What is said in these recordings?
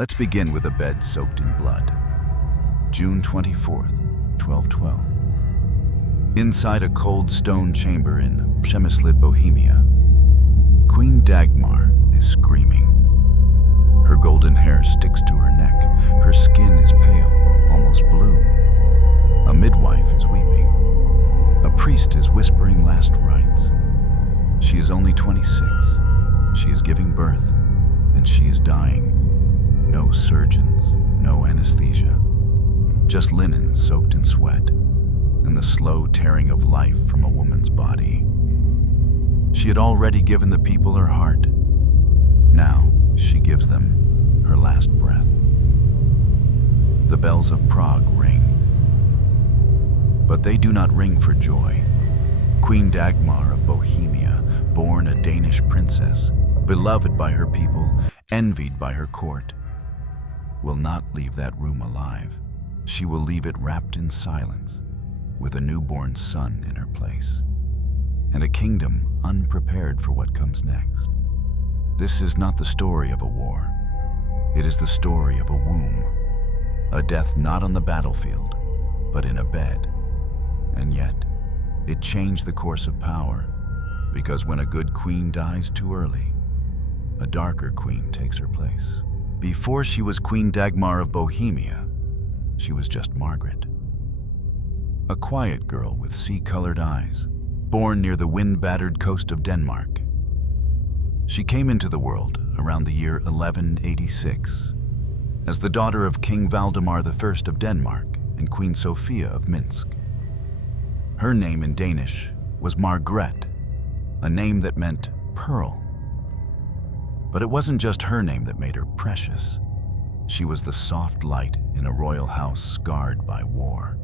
Let's begin with a bed soaked in blood. June 24th, 1212. Inside a cold stone chamber in Unveiled, Bohemia, Queen Dagmar is screaming. Her golden hair sticks to her neck. Her skin is pale, almost blue. A midwife is weeping. A priest is whispering last rites. She is only 26. She is giving birth, and she is dying. No surgeons, no anesthesia. Just linen soaked in sweat, and the slow tearing of life from a woman's body. She had already given the people her heart. Now she gives them her last breath. The bells of Prague ring. But they do not ring for joy. Queen Dagmar of Bohemia, born a Danish princess, beloved by her people, envied by her court, will not leave that room alive. She will leave it wrapped in silence, with a newborn son in her place, and a kingdom unprepared for what comes next. This is not the story of a war. It is the story of a womb, a death not on the battlefield, but in a bed. And yet, it changed the course of power, because when a good queen dies too early, a darker queen takes her place. Before she was Queen Dagmar of Bohemia, she was just Margaret. A quiet girl with sea-colored eyes, born near the wind-battered coast of Denmark. She came into the world around the year 1186 as the daughter of King Valdemar I of Denmark and Queen Sophia of Minsk. Her name in Danish was Margrethe, a name that meant pearl. But it wasn't just her name that made her precious. She was the soft light in a royal house scarred by war.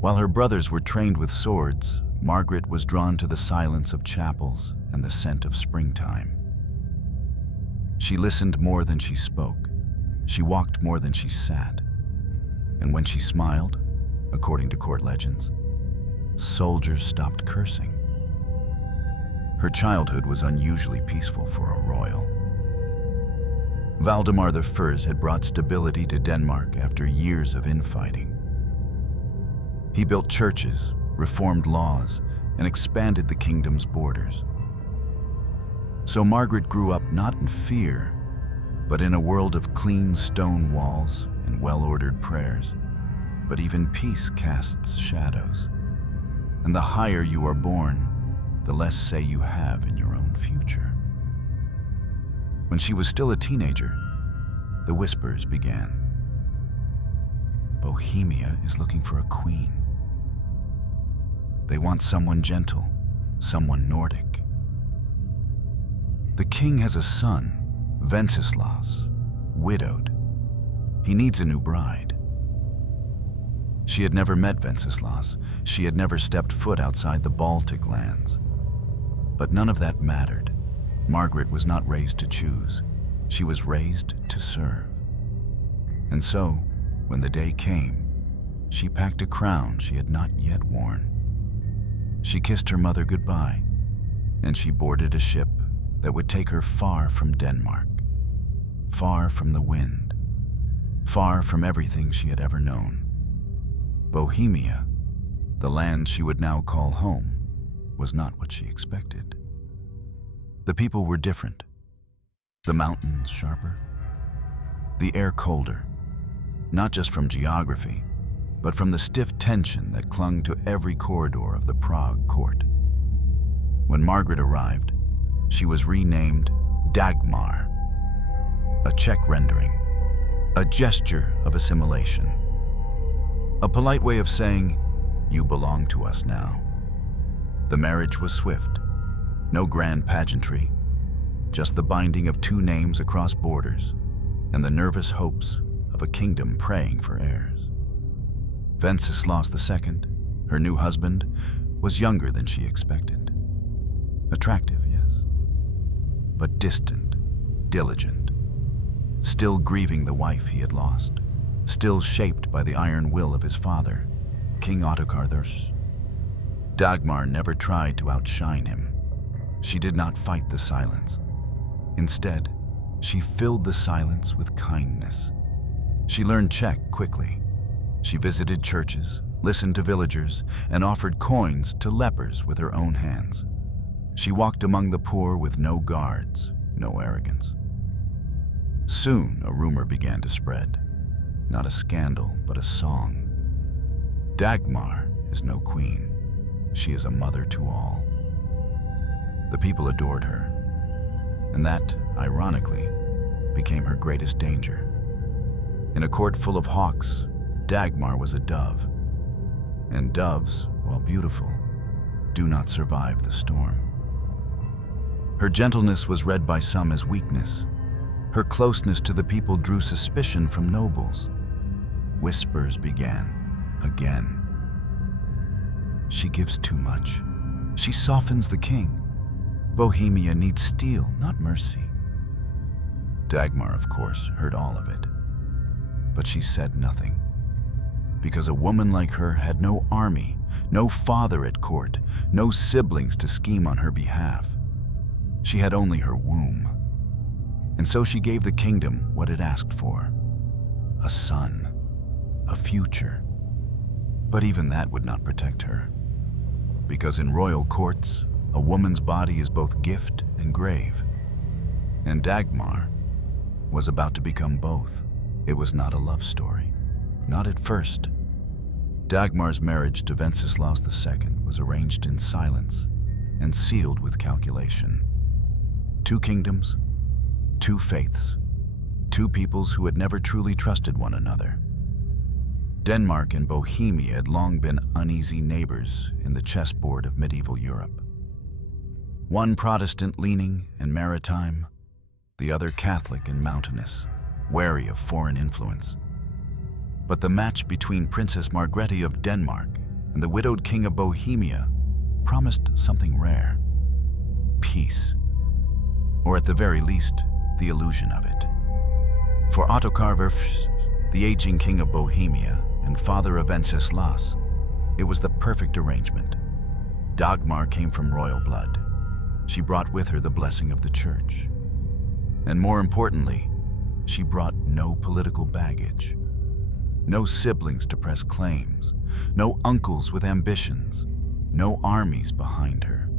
While her brothers were trained with swords, Margaret was drawn to the silence of chapels and the scent of springtime. She listened more than she spoke. She walked more than she sat. And when she smiled, according to court legends, soldiers stopped cursing. Her childhood was unusually peaceful for a royal. Valdemar I had brought stability to Denmark after years of infighting. He built churches, reformed laws, and expanded the kingdom's borders. So Margaret grew up not in fear, but in a world of clean stone walls and well-ordered prayers. But even peace casts shadows, and the higher you are born, the less say you have in your own future. When she was still a teenager, the whispers began. Bohemia is looking for a queen. They want someone gentle, someone Nordic. The king has a son, Wenceslaus, widowed. He needs a new bride. She had never met Wenceslaus. She had never stepped foot outside the Baltic lands. But none of that mattered. Margaret was not raised to choose. She was raised to serve. And so, when the day came, she packed a crown she had not yet worn. She kissed her mother goodbye, and she boarded a ship that would take her far from Denmark, far from the wind, far from everything she had ever known. Bohemia, the land she would now call home, was not what she expected. The people were different. The mountains sharper, the air colder, not just from geography, but from the stiff tension that clung to every corridor of the Prague court. When Margaret arrived, she was renamed Dagmar, a Czech rendering, a gesture of assimilation. A polite way of saying, you belong to us now. The marriage was swift. No grand pageantry, just the binding of two names across borders and the nervous hopes of a kingdom praying for heirs. Wenceslaus II, her new husband, was younger than she expected. Attractive, yes, but distant, diligent, still grieving the wife he had lost. Still shaped by the iron will of his father, King Ottokar I. Dagmar never tried to outshine him. She did not fight the silence. Instead, She filled the silence with kindness. She learned Czech quickly. She visited churches, listened to villagers, and offered coins to lepers with her own hands. She walked among the poor with no guards, no arrogance. Soon, a rumor began to spread. Not a scandal, but a song. Dagmar is no queen. She is a mother to all. The people adored her, and that, ironically, became her greatest danger. In a court full of hawks, Dagmar was a dove. And doves, while beautiful, do not survive the storm. Her gentleness was read by some as weakness. Her closeness to the people drew suspicion from nobles. Whispers began, again. She gives too much. She softens the king. Bohemia needs steel, not mercy. Dagmar, of course, heard all of it. But she said nothing. Because a woman like her had no army, no father at court, no siblings to scheme on her behalf. She had only her womb. And so she gave the kingdom what it asked for. A son, a future. But even that would not protect her. Because in royal courts, a woman's body is both gift and grave. And Dagmar was about to become both. It was not a love story. Not at first. Dagmar's marriage to Wenceslaus II was arranged in silence and sealed with calculation. 2 kingdoms, 2 faiths, 2 peoples who had never truly trusted one another. Denmark and Bohemia had long been uneasy neighbors in the chessboard of medieval Europe. One Protestant-leaning and maritime, the other Catholic and mountainous, wary of foreign influence. But the match between Princess Margrethe of Denmark and the widowed King of Bohemia promised something rare: peace. Or at the very least, the illusion of it. For Ottokar Verfs, the aging King of Bohemia and father of Wenceslaus, it was the perfect arrangement. Dagmar came from royal blood. She brought with her the blessing of the church. And more importantly, she brought no political baggage. No siblings to press claims, no uncles with ambitions, no armies behind her.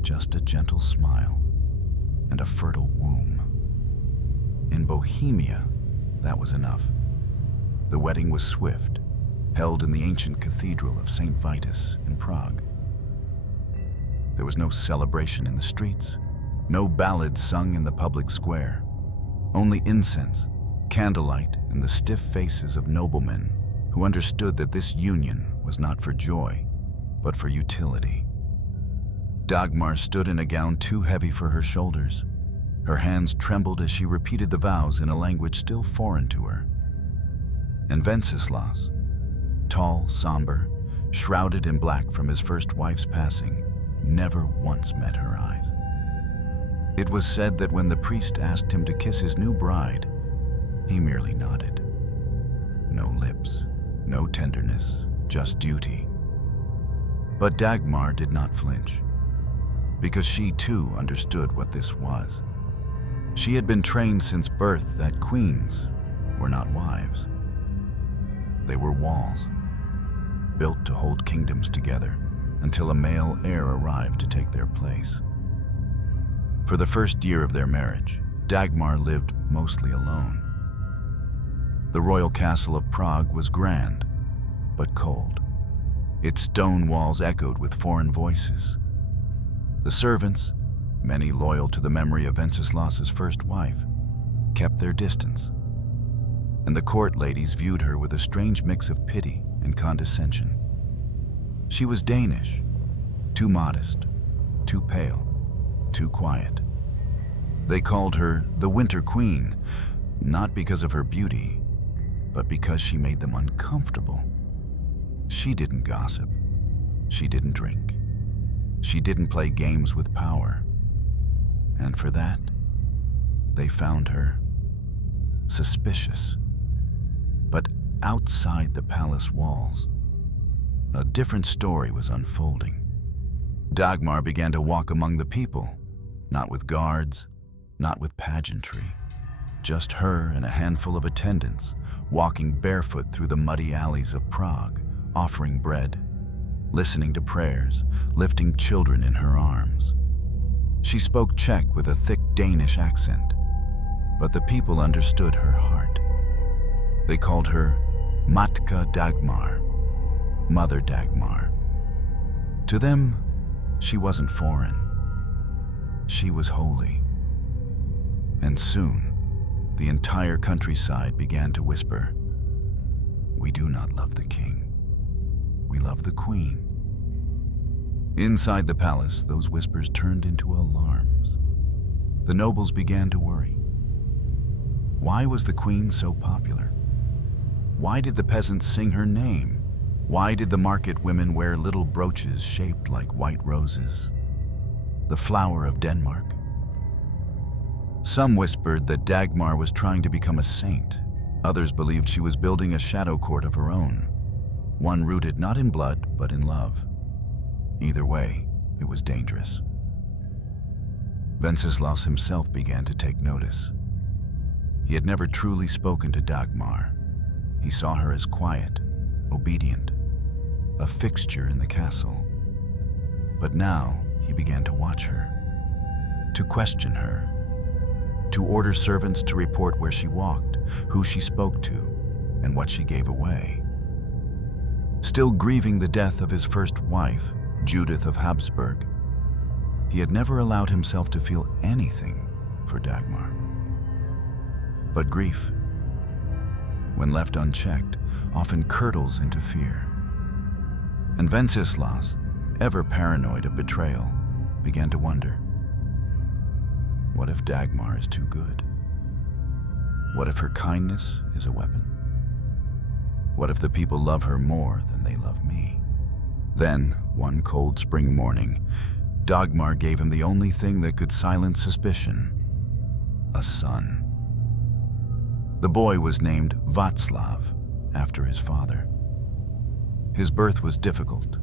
Just a gentle smile and a fertile womb. In Bohemia, that was enough. The wedding was swift, held in the ancient cathedral of St. Vitus in Prague. There was no celebration in the streets, no ballads sung in the public square, only incense, candlelight, and the stiff faces of noblemen who understood that this union was not for joy, but for utility. Dagmar stood in a gown too heavy for her shoulders. Her hands trembled as she repeated the vows in a language still foreign to her. And Wenceslaus, tall, somber, shrouded in black from his first wife's passing, never once met her eyes. It was said that when the priest asked him to kiss his new bride, he merely nodded. No lips, no tenderness, just duty. But Dagmar did not flinch, because she too understood what this was. She had been trained since birth that queens were not wives. They were walls, built to hold kingdoms together until a male heir arrived to take their place. For the first year of their marriage, Dagmar lived mostly alone. The royal castle of Prague was grand, but cold. Its stone walls echoed with foreign voices. The servants, many loyal to the memory of Wenceslaus's first wife, kept their distance. And the court ladies viewed her with a strange mix of pity and condescension. She was Danish, too modest, too pale, too quiet. They called her the Winter Queen, not because of her beauty, but because she made them uncomfortable. She didn't gossip. She didn't drink. She didn't play games with power. And for that, they found her suspicious. But outside the palace walls, a different story was unfolding. Dagmar began to walk among the people, not with guards, not with pageantry, just her and a handful of attendants, walking barefoot through the muddy alleys of Prague, offering bread, listening to prayers, lifting children in her arms. She spoke Czech with a thick Danish accent, but the people understood her heart. They called her Matka Dagmar, Mother Dagmar. To them, she wasn't foreign. She was holy. And soon, the entire countryside began to whisper, "We do not love the king. We love the queen." Inside the palace, those whispers turned into alarms. The nobles began to worry. Why was the queen so popular? Why did the peasants sing her name? Why did the market women wear little brooches shaped like white roses? The flower of Denmark? Some whispered that Dagmar was trying to become a saint. Others believed she was building a shadow court of her own, one rooted not in blood, but in love. Either way, it was dangerous. Wenceslaus himself began to take notice. He had never truly spoken to Dagmar. He saw her as quiet, obedient, a fixture in the castle. But now he began to watch her, to question her, to order servants to report where she walked, who she spoke to, and what she gave away. Still grieving the death of his first wife, Judith of Habsburg, he had never allowed himself to feel anything for Dagmar. But grief, when left unchecked, often curdles into fear. And Wenceslaus, ever paranoid of betrayal, began to wonder, what if Dagmar is too good? What if her kindness is a weapon? What if the people love her more than they love me? Then, one cold spring morning, Dagmar gave him the only thing that could silence suspicion: a son. The boy was named Václav, after his father. His birth was difficult,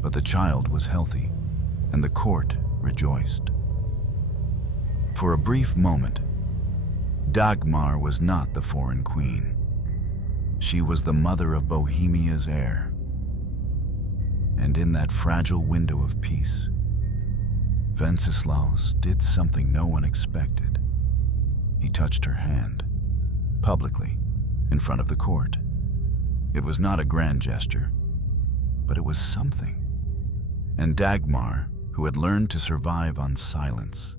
but the child was healthy, and the court rejoiced. For a brief moment, Dagmar was not the foreign queen. She was the mother of Bohemia's heir. And in that fragile window of peace, Wenceslaus did something no one expected. He touched her hand, publicly, in front of the court. It was not a grand gesture, but it was something. And Dagmar, who had learned to survive on silence,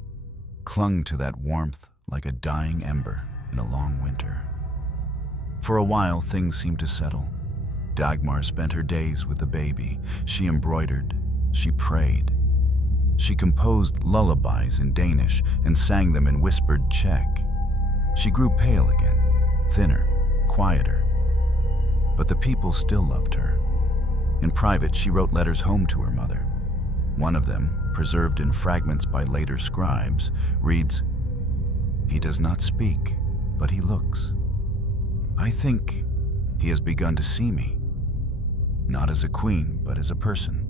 clung to that warmth like a dying ember in a long winter. For a while, things seemed to settle. Dagmar spent her days with the baby. She embroidered, she prayed. She composed lullabies in Danish and sang them in whispered Czech. She grew pale again, thinner, quieter. But the people still loved her. In private, she wrote letters home to her mother. One of them, preserved in fragments by later scribes, reads, "He does not speak, but he looks. I think he has begun to see me, not as a queen, but as a person.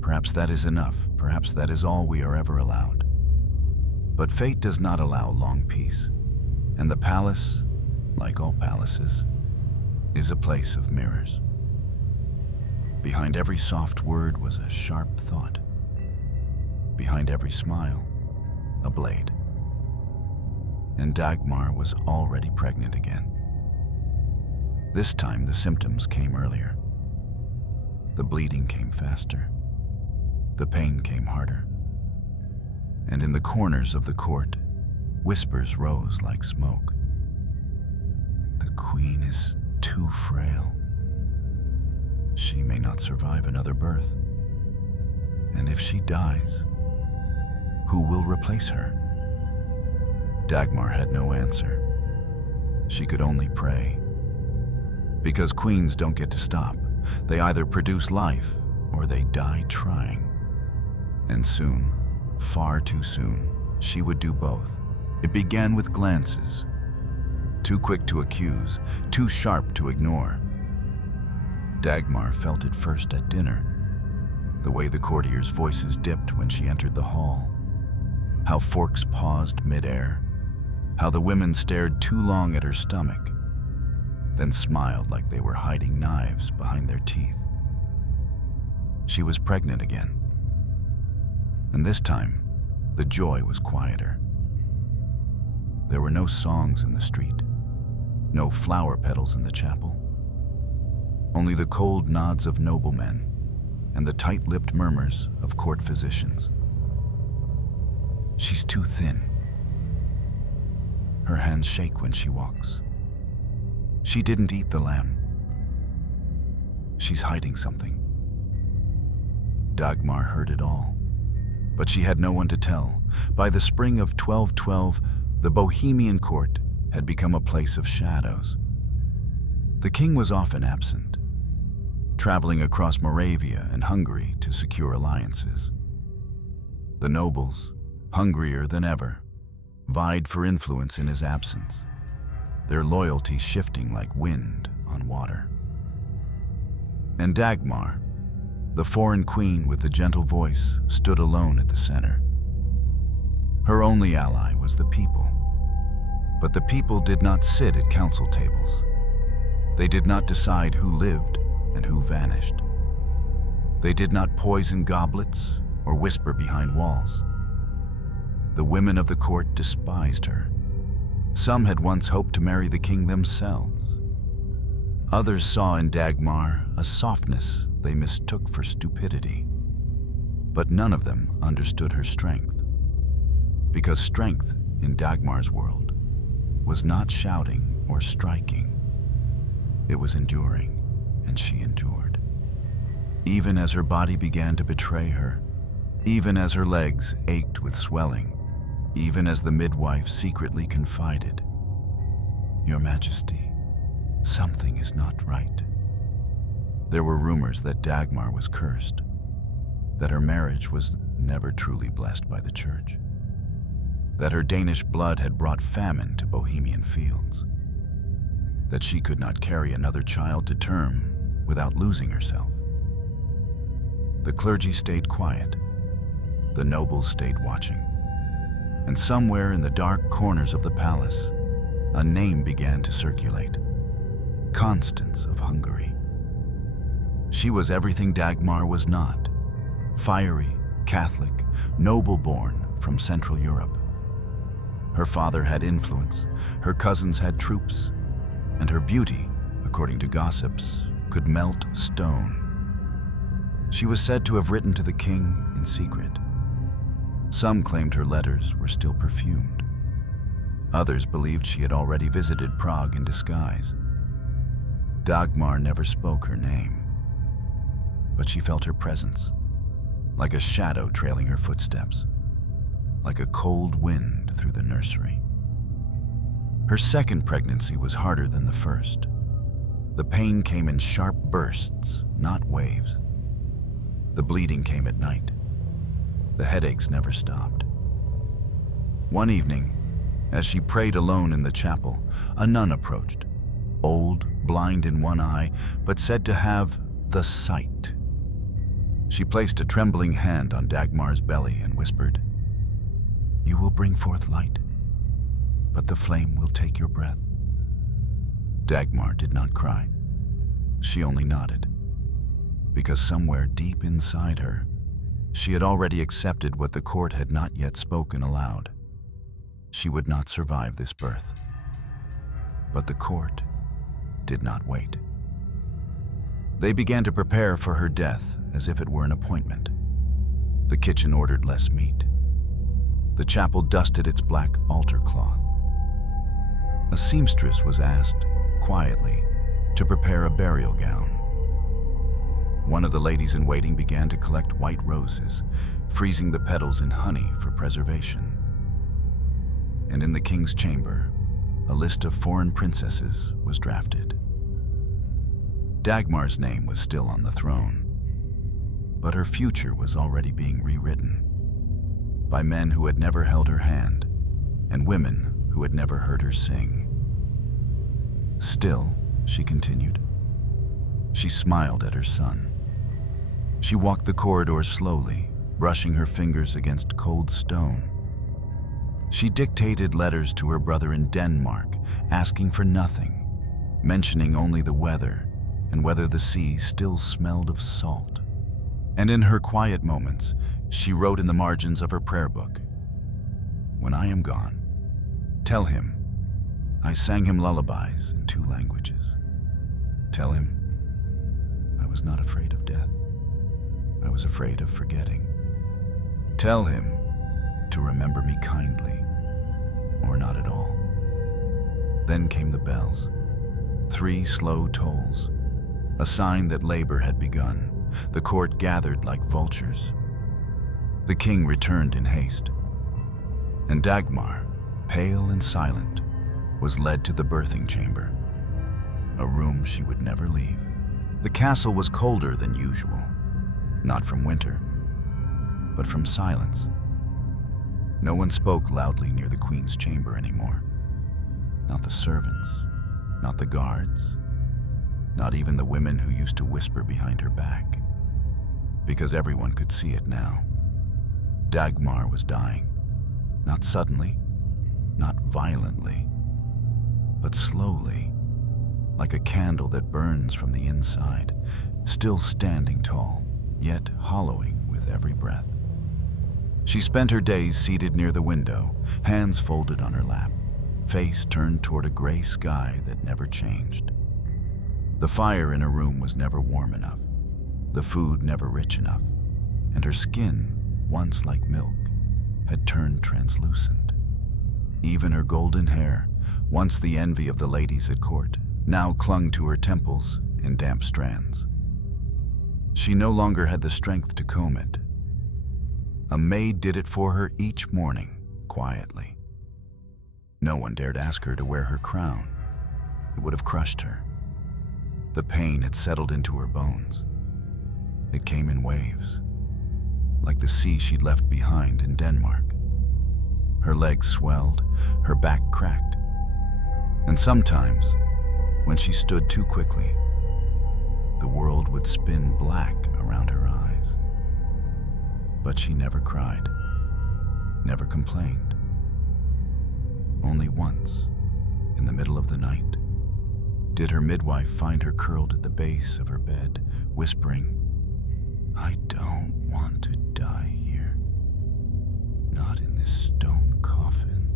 Perhaps that is enough. Perhaps that is all we are ever allowed. But fate does not allow long peace, and the palace, like all palaces, is a place of mirrors." Behind every soft word was a sharp thought. Behind every smile, a blade. And Dagmar was already pregnant again. This time the symptoms came earlier. The bleeding came faster. The pain came harder. And in the corners of the court, whispers rose like smoke. The queen is too frail. She may not survive another birth. And if she dies, who will replace her? Dagmar had no answer. She could only pray. Because queens don't get to stop. They either produce life or they die trying. And soon, far too soon, she would do both. It began with glances. Too quick to accuse, too sharp to ignore. Dagmar felt it first at dinner. The way the courtiers' voices dipped when she entered the hall. How forks paused midair. how the women stared too long at her stomach, then smiled like they were hiding knives behind their teeth. She was pregnant again, and this time, the joy was quieter. There were no songs in the street, no flower petals in the chapel, only the cold nods of noblemen and the tight-lipped murmurs of court physicians. She's too thin. Her hands shake when she walks. She didn't eat the lamb. She's hiding something. Dagmar heard it all, but she had no one to tell. By the spring of 1212, the Bohemian court had become a place of shadows. The king was often absent, traveling across Moravia and Hungary to secure alliances. The nobles, hungrier than ever, vied for influence in his absence, their loyalty shifting like wind on water. And Dagmar, the foreign queen with the gentle voice, stood alone at the center. Her only ally was the people. But the people did not sit at council tables. They did not decide who lived and who vanished. They did not poison goblets or whisper behind walls. The women of the court despised her. Some had once hoped to marry the king themselves. Others saw in Dagmar a softness they mistook for stupidity. But none of them understood her strength. Because strength in Dagmar's world was not shouting or striking. It was enduring, and she endured. Even as her body began to betray her, even as her legs ached with swelling, even as the midwife secretly confided, "Your Majesty, something is not right." There were rumors that Dagmar was cursed, that her marriage was never truly blessed by the church, that her Danish blood had brought famine to Bohemian fields, that she could not carry another child to term without losing herself. The clergy stayed quiet, the nobles stayed watching, and somewhere in the dark corners of the palace, a name began to circulate: Constance of Hungary. She was everything Dagmar was not: fiery, Catholic, noble-born from Central Europe. Her father had influence, her cousins had troops, and her beauty, according to gossips, could melt stone. She was said to have written to the king in secret. Some claimed her letters were still perfumed. Others believed she had already visited Prague in disguise. Dagmar never spoke her name, but she felt her presence, like a shadow trailing her footsteps, like a cold wind through the nursery. Her second pregnancy was harder than the first. The pain came in sharp bursts, not waves. The bleeding came at night. The headaches never stopped. One evening, as she prayed alone in the chapel, a nun approached, old, blind in one eye, but said to have the sight. She placed a trembling hand on Dagmar's belly and whispered, "You will bring forth light, but the flame will take your breath." Dagmar did not cry. She only nodded, because somewhere deep inside her, she had already accepted what the court had not yet spoken aloud. She would not survive this birth. But the court did not wait. They began to prepare for her death as if it were an appointment. The kitchen ordered less meat. The chapel dusted its black altar cloth. A seamstress was asked, quietly, to prepare a burial gown. One of the ladies in waiting began to collect white roses, freezing the petals in honey for preservation. And in the king's chamber, a list of foreign princesses was drafted. Dagmar's name was still on the throne, but her future was already being rewritten by men who had never held her hand and women who had never heard her sing. Still, she continued. She smiled at her son. She walked the corridors slowly, brushing her fingers against cold stone. She dictated letters to her brother in Denmark, asking for nothing, mentioning only the weather and whether the sea still smelled of salt. And in her quiet moments, she wrote in the margins of her prayer book, "When I am gone, tell him I sang him lullabies in 2 languages. Tell him I was not afraid of death. I was afraid of forgetting. Tell him to remember me kindly, or not at all." Then came the bells, 3 slow tolls, a sign that labor had begun. The court gathered like vultures. The king returned in haste, and Dagmar, pale and silent, was led to the birthing chamber, a room she would never leave. The castle was colder than usual, not from winter, but from silence. No one spoke loudly near the queen's chamber anymore. Not the servants, not the guards, not even the women who used to whisper behind her back, because everyone could see it now. Dagmar was dying, not suddenly, not violently, but slowly, like a candle that burns from the inside, still standing tall, yet hollowing with every breath. She spent her days seated near the window, hands folded on her lap, face turned toward a gray sky that never changed. The fire in her room was never warm enough, the food never rich enough, and her skin, once like milk, had turned translucent. Even her golden hair, once the envy of the ladies at court, now clung to her temples in damp strands. She no longer had the strength to comb it. A maid did it for her each morning, quietly. No one dared ask her to wear her crown. It would have crushed her. The pain had settled into her bones. It came in waves, like the sea she'd left behind in Denmark. Her legs swelled, her back cracked, and sometimes, when she stood too quickly, the world would spin black around her eyes. But she never cried, never complained. Only once, in the middle of the night, did her midwife find her curled at the base of her bed, whispering, "I don't want to die here. Not in this stone coffin.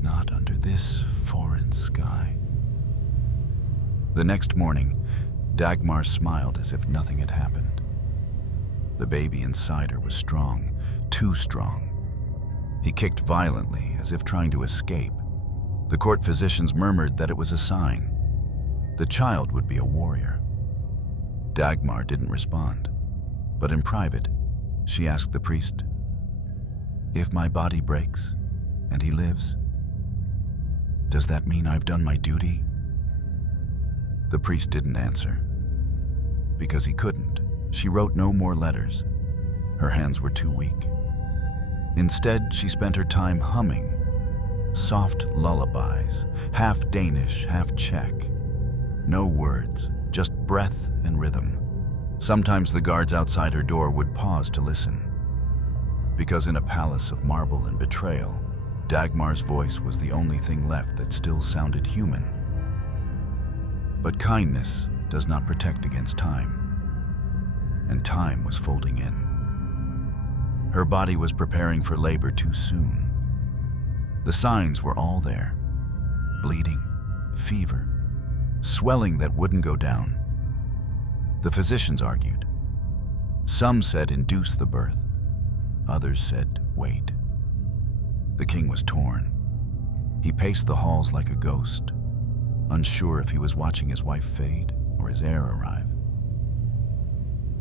Not under this foreign sky." The next morning, Dagmar smiled as if nothing had happened. The baby inside her was strong, too strong. He kicked violently, as if trying to escape. The court physicians murmured that it was a sign. The child would be a warrior. Dagmar didn't respond, but in private, she asked the priest, "If my body breaks and he lives, does that mean I've done my duty?" The priest didn't answer. Because he couldn't, she wrote no more letters. Her hands were too weak. Instead, she spent her time humming soft lullabies, half Danish, half Czech. No words, just breath and rhythm. Sometimes the guards outside her door would pause to listen. Because in a palace of marble and betrayal, Dagmar's voice was the only thing left that still sounded human. But kindness does not protect against time, and time was folding in. Her body was preparing for labor too soon. The signs were all there: bleeding, fever, swelling that wouldn't go down. The physicians argued. Some said induce the birth, others said wait. The king was torn. He paced the halls like a ghost, unsure if he was watching his wife fade or his heir arrive.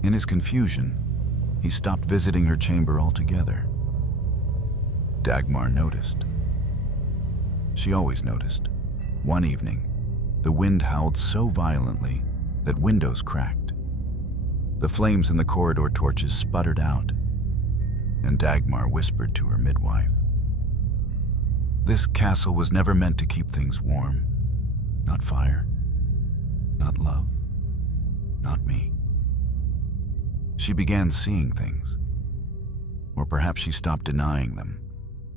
In his confusion, he stopped visiting her chamber altogether. Dagmar noticed. She always noticed. One evening, the wind howled so violently that windows cracked. The flames in the corridor torches sputtered out, and Dagmar whispered to her midwife, "This castle was never meant to keep things warm. Not fire, not love, not me." She began seeing things, or perhaps she stopped denying them,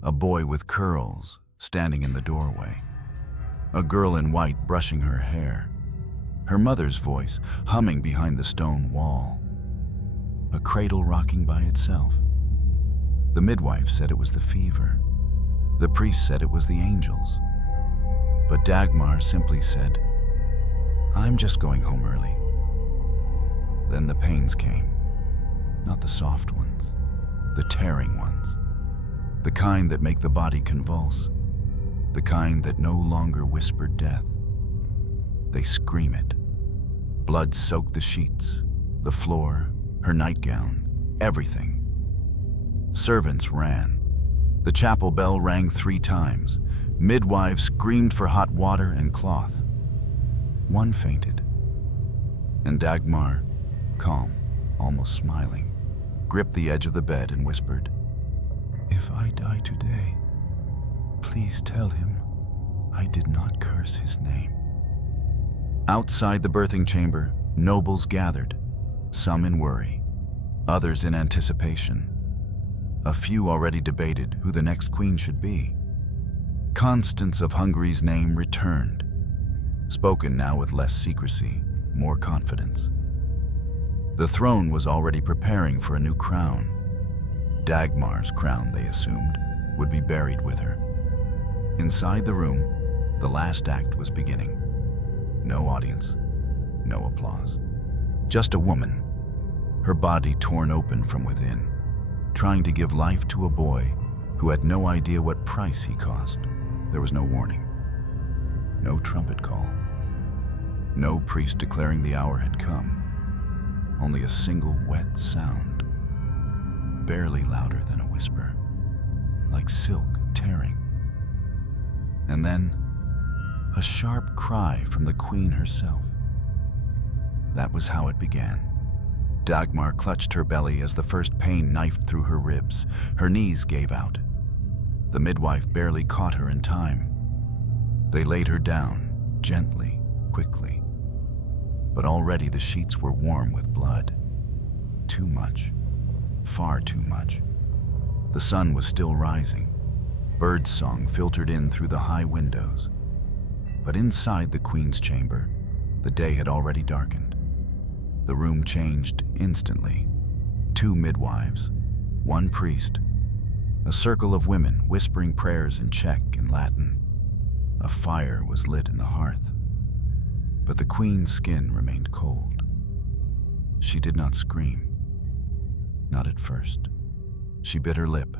A boy with curls standing in the doorway. A girl in white brushing her hair. Her mother's voice humming behind the stone wall. A cradle rocking by itself. The midwife said it was the fever. The priest said it was the angels. But Dagmar simply said, "I'm just going home early." Then the pains came. Not the soft ones, the tearing ones. The kind that make the body convulse. The kind that no longer whisper death. They scream it. Blood soaked the sheets, the floor, her nightgown, everything. Servants ran. The chapel bell rang 3 times. Midwives screamed for hot water and cloth. One fainted. And Dagmar, calm, almost smiling, gripped the edge of the bed and whispered, "If I die today, please tell him I did not curse his name." Outside the birthing chamber, nobles gathered, some in worry, others in anticipation. A few already debated who the next queen should be. Constance of Hungary's name returned, spoken now with less secrecy, more confidence. The throne was already preparing for a new crown. Dagmar's crown, they assumed, would be buried with her. Inside the room, the last act was beginning. No audience, no applause. Just a woman, her body torn open from within, trying to give life to a boy who had no idea what price he cost. There was no warning, no trumpet call, no priest declaring the hour had come. Only a single wet sound, barely louder than a whisper, like silk tearing. And then, a sharp cry from the queen herself. That was how it began. Dagmar clutched her belly as the first pain knifed through her ribs. Her knees gave out. The midwife barely caught her in time. They laid her down, gently, quickly. But already the sheets were warm with blood. Too much. Far too much. The sun was still rising. Bird song filtered in through the high windows. But inside the queen's chamber, the day had already darkened. The room changed instantly. 2 midwives, 1 priest, a circle of women whispering prayers in Czech and Latin. A fire was lit in the hearth. But the queen's skin remained cold. She did not scream. Not at first. She bit her lip,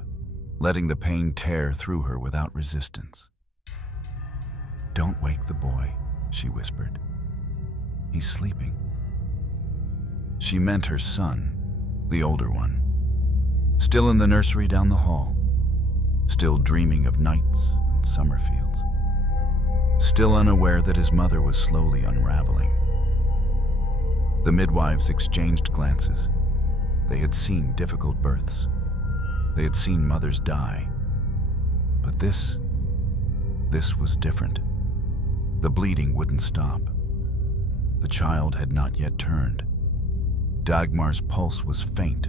letting the pain tear through her without resistance. "Don't wake the boy," she whispered. "He's sleeping." She meant her son, the older one, still in the nursery down the hall, still dreaming of nights and summer fields, still unaware that his mother was slowly unraveling. The midwives exchanged glances. They had seen difficult births. They had seen mothers die. But this was different. The bleeding wouldn't stop. The child had not yet turned. Dagmar's pulse was faint,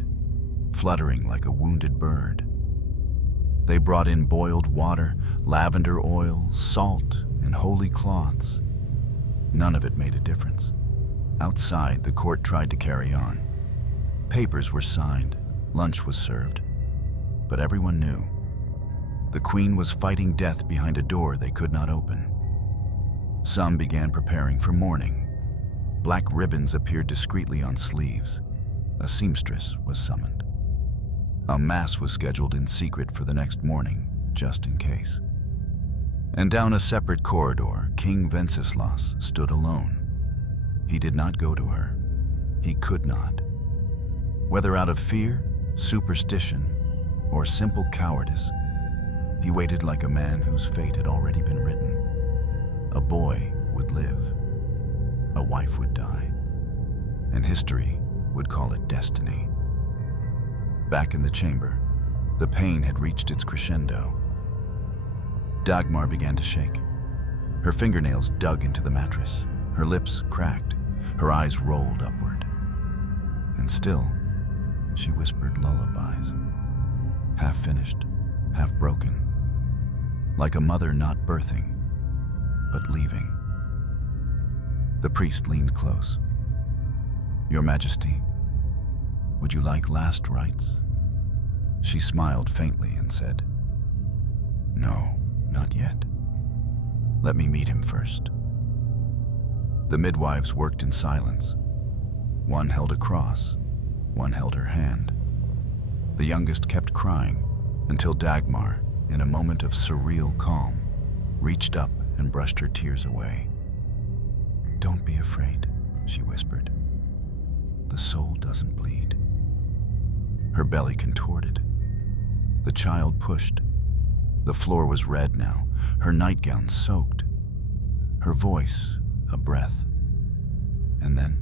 fluttering like a wounded bird. They brought in boiled water, lavender oil, salt, and holy cloths. None of it made a difference. Outside, the court tried to carry on. Papers were signed, lunch was served. But everyone knew. The queen was fighting death behind a door they could not open. Some began preparing for mourning. Black ribbons appeared discreetly on sleeves. A seamstress was summoned. A mass was scheduled in secret for the next morning, just in case. And down a separate corridor, King Wenceslas stood alone. He did not go to her. He could not. Whether out of fear, superstition, or simple cowardice, he waited like a man whose fate had already been written. A boy would live. A wife would die. And history would call it destiny. Back in the chamber, the pain had reached its crescendo. Dagmar began to shake. Her fingernails dug into the mattress. Her lips cracked. Her eyes rolled upward. And still, she whispered lullabies. Half finished, half broken. like a mother not birthing, but leaving. The priest leaned close. "Your Majesty, would you like last rites?" She smiled faintly and said, "No, not yet. Let me meet him first." The midwives worked in silence. One held a cross, one held her hand. The youngest kept crying until Dagmar, in a moment of surreal calm, reached up and brushed her tears away. "Don't be afraid," she whispered. "The soul doesn't bleed." Her belly contorted. The child pushed. The floor was red now, her nightgown soaked. Her voice a breath. And then,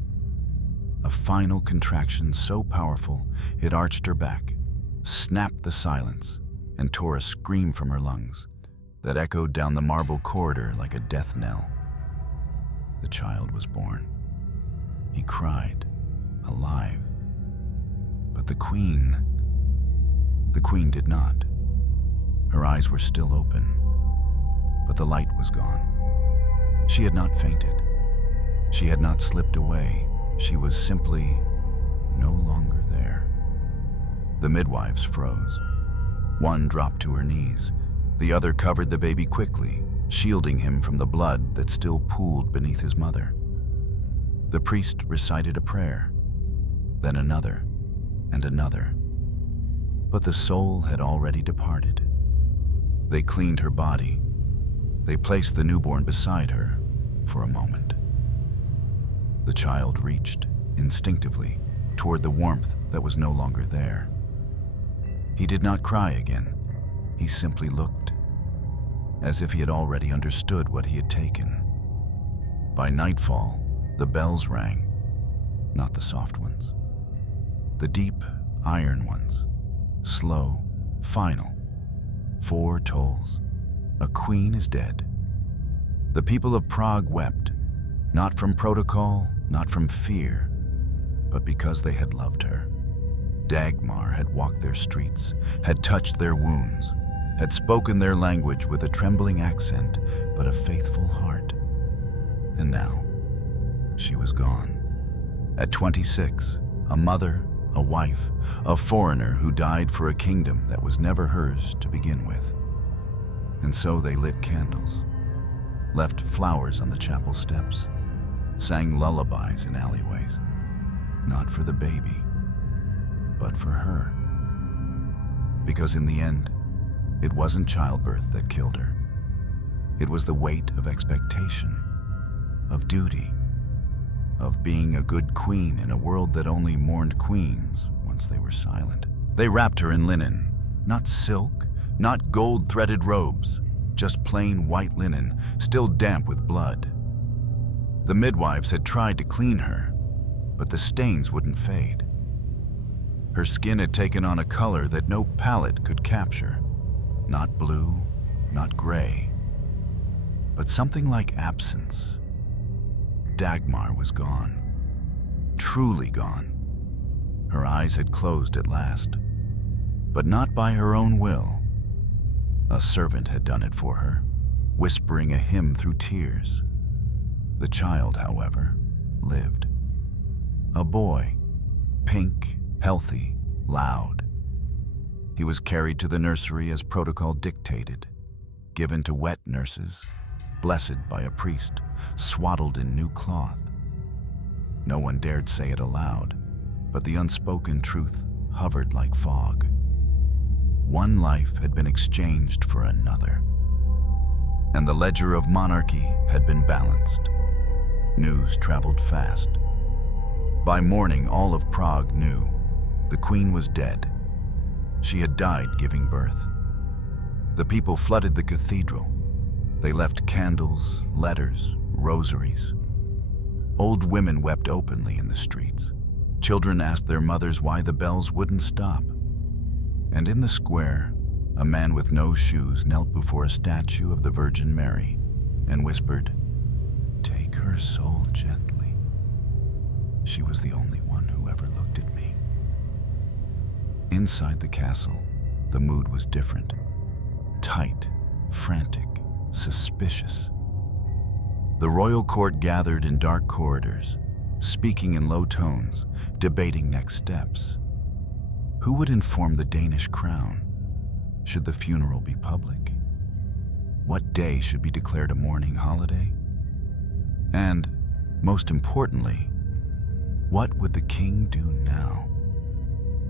a final contraction so powerful it arched her back, snapped the silence, and tore a scream from her lungs that echoed down the marble corridor like a death knell. The child was born. He cried, alive. But the queen did not. Her eyes were still open, but the light was gone. She had not fainted. She had not slipped away. She was simply no longer there. The midwives froze. One dropped to her knees. The other covered the baby quickly, shielding him from the blood that still pooled beneath his mother. The priest recited a prayer, then another and another. But the soul had already departed. They cleaned her body. They placed the newborn beside her for a moment. The child reached, instinctively, toward the warmth that was no longer there. He did not cry again. He simply looked, as if he had already understood what he had taken. By nightfall, the bells rang, not the soft ones. The deep, iron ones, slow, final. 4 tolls. A queen is dead. The people of Prague wept, not from protocol, not from fear, but because they had loved her. Dagmar had walked their streets, had touched their wounds, had spoken their language with a trembling accent, but a faithful heart. And now, she was gone. At 26, a mother, a wife, a foreigner who died for a kingdom that was never hers to begin with. And so they lit candles, left flowers on the chapel steps, sang lullabies in alleyways, not for the baby, but for her. Because in the end, it wasn't childbirth that killed her. It was the weight of expectation, of duty, of being a good queen in a world that only mourned queens once they were silent. They wrapped her in linen, not silk, not gold-threaded robes, just plain white linen, still damp with blood. The midwives had tried to clean her, but the stains wouldn't fade. Her skin had taken on a color that no palette could capture. Not blue, not gray, but something like absence. Dagmar was gone, truly gone. Her eyes had closed at last, but not by her own will. A servant had done it for her, whispering a hymn through tears. The child, however, lived. A boy, pink, healthy, loud. He was carried to the nursery as protocol dictated, given to wet nurses, blessed by a priest, swaddled in new cloth. No one dared say it aloud, but the unspoken truth hovered like fog. One life had been exchanged for another, and the ledger of monarchy had been balanced. News traveled fast. By morning, all of Prague knew the queen was dead. She had died giving birth. The people flooded the cathedral. They left candles, letters, rosaries. Old women wept openly in the streets. Children asked their mothers why the bells wouldn't stop. And in the square, a man with no shoes knelt before a statue of the Virgin Mary and whispered, "Take her soul gently." She was the only one who ever looked at me. Inside the castle, the mood was different. Tight, frantic, suspicious. The royal court gathered in dark corridors, speaking in low tones, debating next steps. Who would inform the Danish crown? Should the funeral be public? What day should be declared a mourning holiday? And, most importantly, what would the king do now?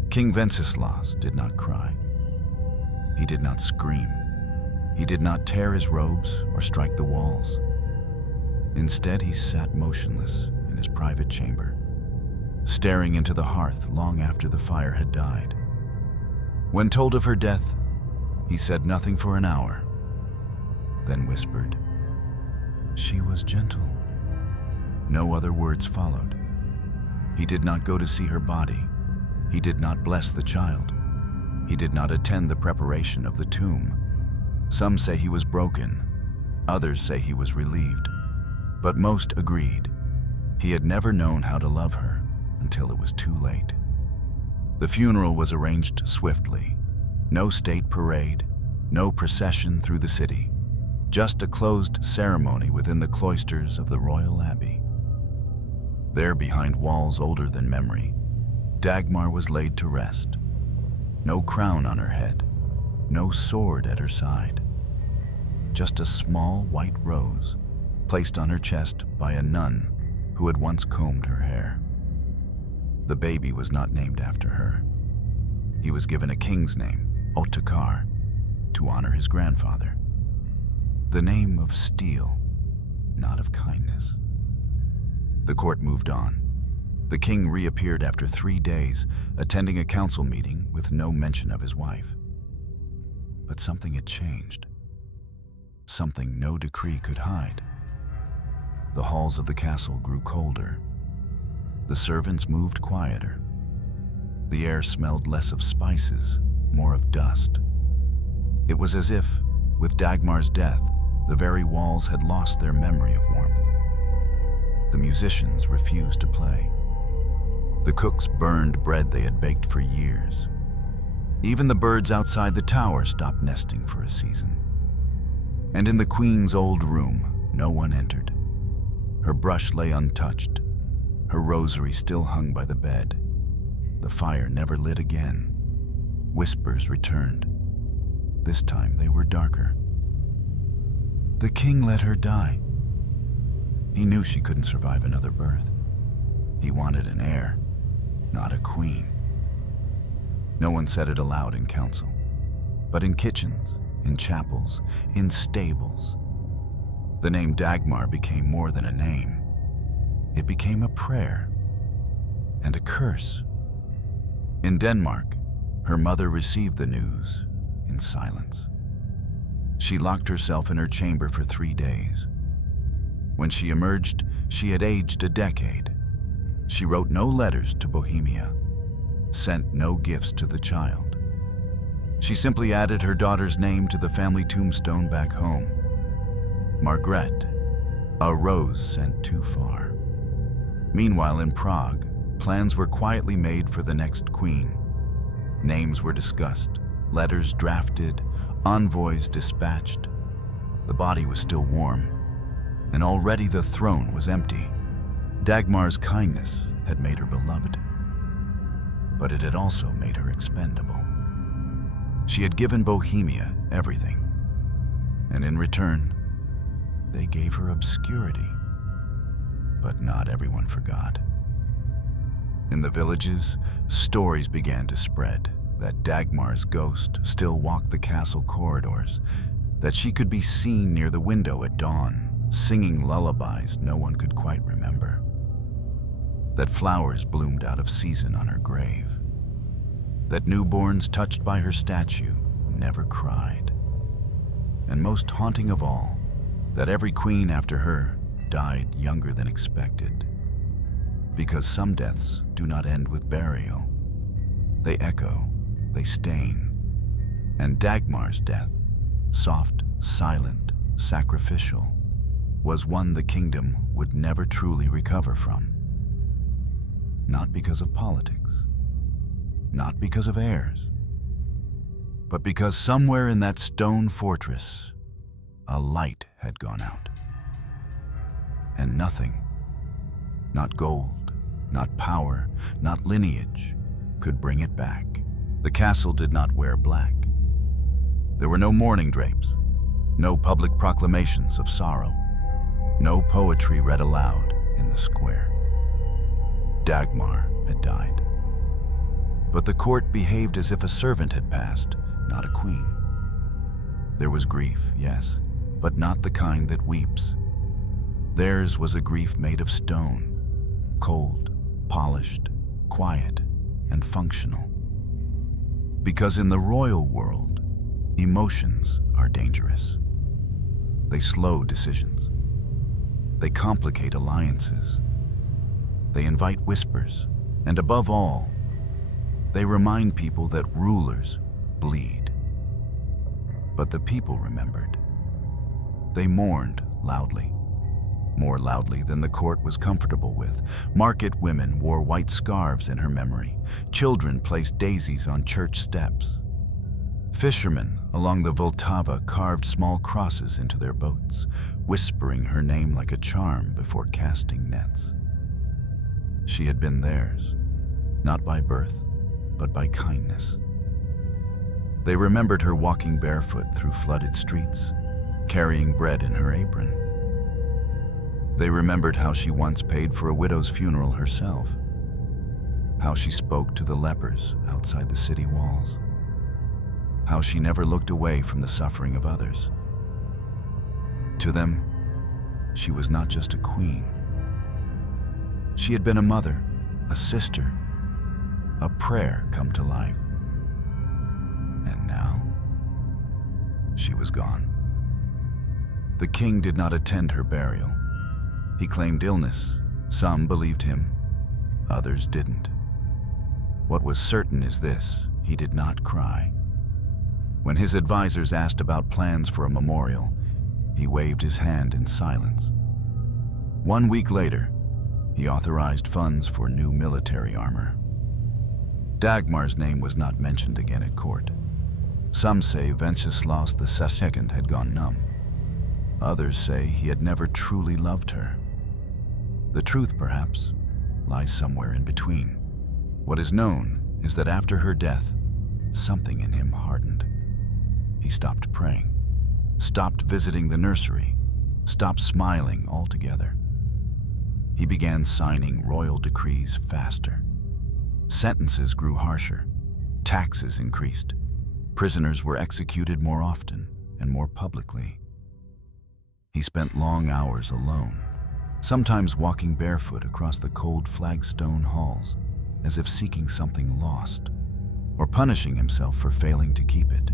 King Wenceslas did not cry. He did not scream. He did not tear his robes or strike the walls. Instead, he sat motionless in his private chamber, staring into the hearth long after the fire had died. When told of her death, he said nothing for an hour, then whispered, "She was gentle." No other words followed. He did not go to see her body. He did not bless the child. He did not attend the preparation of the tomb. Some say he was broken. Others say he was relieved. But most agreed he had never known how to love her until it was too late. The funeral was arranged swiftly. No state parade, no procession through the city, just a closed ceremony within the cloisters of the royal abbey. There, behind walls older than memory, Dagmar was laid to rest. No crown on her head, no sword at her side. Just a small white rose placed on her chest by a nun who had once combed her hair. The baby was not named after her. He was given a king's name, Ottokar, to honor his grandfather. The name of steel, not of kindness. The court moved on. The king reappeared after 3 days, attending a council meeting with no mention of his wife. But something had changed. Something no decree could hide. The halls of the castle grew colder. The servants moved quieter. The air smelled less of spices, more of dust. It was as if, with Dagmar's death, the very walls had lost their memory of warmth. The musicians refused to play. The cooks burned bread they had baked for years. Even the birds outside the tower stopped nesting for a season. And in the queen's old room, no one entered. Her brush lay untouched. Her rosary still hung by the bed. The fire never lit again. Whispers returned. This time they were darker. The king let her die. He knew she couldn't survive another birth. He wanted an heir, not a queen. No one said it aloud in council, but in kitchens, in chapels, in stables. The name Dagmar became more than a name. It became a prayer and a curse. In Denmark, her mother received the news in silence. She locked herself in her chamber for 3 days. When she emerged, she had aged a decade. She wrote no letters to Bohemia, sent no gifts to the child. She simply added her daughter's name to the family tombstone back home. Margrethe, a rose sent too far. Meanwhile, in Prague, plans were quietly made for the next queen. Names were discussed, letters drafted, envoys dispatched. The body was still warm, and already the throne was empty. Dagmar's kindness had made her beloved, but it had also made her expendable. She had given Bohemia everything, and in return, they gave her obscurity. But not everyone forgot. In the villages, stories began to spread that Dagmar's ghost still walked the castle corridors, that she could be seen near the window at dawn, singing lullabies no one could quite remember, that flowers bloomed out of season on her grave, that newborns touched by her statue never cried, and most haunting of all, that every queen after her died younger than expected. Because some deaths do not end with burial. They echo, they stain. And Dagmar's death, soft, silent, sacrificial, was one the kingdom would never truly recover from. Not because of politics, not because of heirs, but because somewhere in that stone fortress, a light had gone out. And nothing, not gold, not power, not lineage, could bring it back. The castle did not wear black. There were no mourning drapes, no public proclamations of sorrow, no poetry read aloud in the square. Dagmar had died. But the court behaved as if a servant had passed, not a queen. There was grief, yes, but not the kind that weeps. Theirs was a grief made of stone, cold, polished, quiet, and functional. Because in the royal world, emotions are dangerous. They slow decisions. They complicate alliances. They invite whispers, and above all, they remind people that rulers bleed. But the people remembered. They mourned loudly, more loudly than the court was comfortable with. Market women wore white scarves in her memory. Children placed daisies on church steps. Fishermen along the Vltava carved small crosses into their boats, whispering her name like a charm before casting nets. She had been theirs, not by birth, but by kindness. They remembered her walking barefoot through flooded streets, carrying bread in her apron. They remembered how she once paid for a widow's funeral herself, how she spoke to the lepers outside the city walls, how she never looked away from the suffering of others. To them, she was not just a queen. She had been a mother, a sister, a prayer come to life. And now, she was gone. The king did not attend her burial. He claimed illness. Some believed him, others didn't. What was certain is this: he did not cry. When his advisors asked about plans for a memorial, he waved his hand in silence. 1 week later, he authorized funds for new military armor. Dagmar's name was not mentioned again at court. Some say Wenceslaus II had gone numb. Others say he had never truly loved her. The truth, perhaps, lies somewhere in between. What is known is that after her death, something in him hardened. He stopped praying, stopped visiting the nursery, stopped smiling altogether. He began signing royal decrees faster. Sentences grew harsher, taxes increased, prisoners were executed more often and more publicly. He spent long hours alone, sometimes walking barefoot across the cold flagstone halls, as if seeking something lost, or punishing himself for failing to keep it.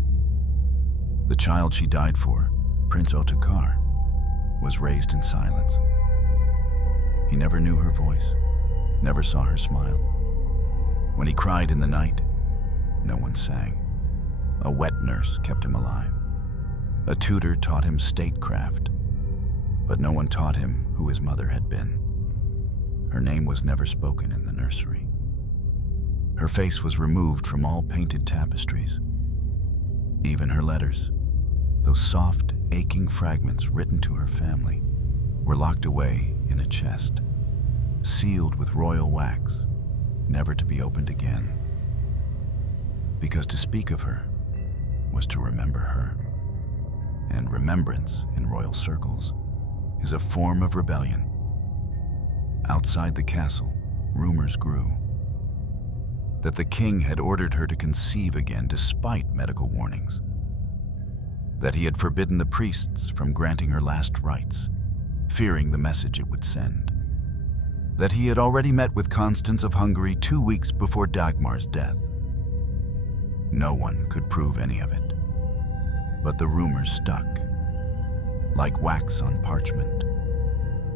The child she died for, Prince Ottokar, was raised in silence. He never knew her voice, never saw her smile. When he cried in the night, no one sang. A wet nurse kept him alive. A tutor taught him statecraft, but no one taught him who his mother had been. Her name was never spoken in the nursery. Her face was removed from all painted tapestries. Even her letters, those soft, aching fragments written to her family, were locked away in a chest, sealed with royal wax, never to be opened again. Because to speak of her was to remember her. And remembrance in royal circles is a form of rebellion. Outside the castle, rumors grew that the king had ordered her to conceive again despite medical warnings, that he had forbidden the priests from granting her last rites, fearing the message it would send, that he had already met with Constance of Hungary 2 weeks before Dagmar's death. No one could prove any of it, but the rumors stuck, like wax on parchment,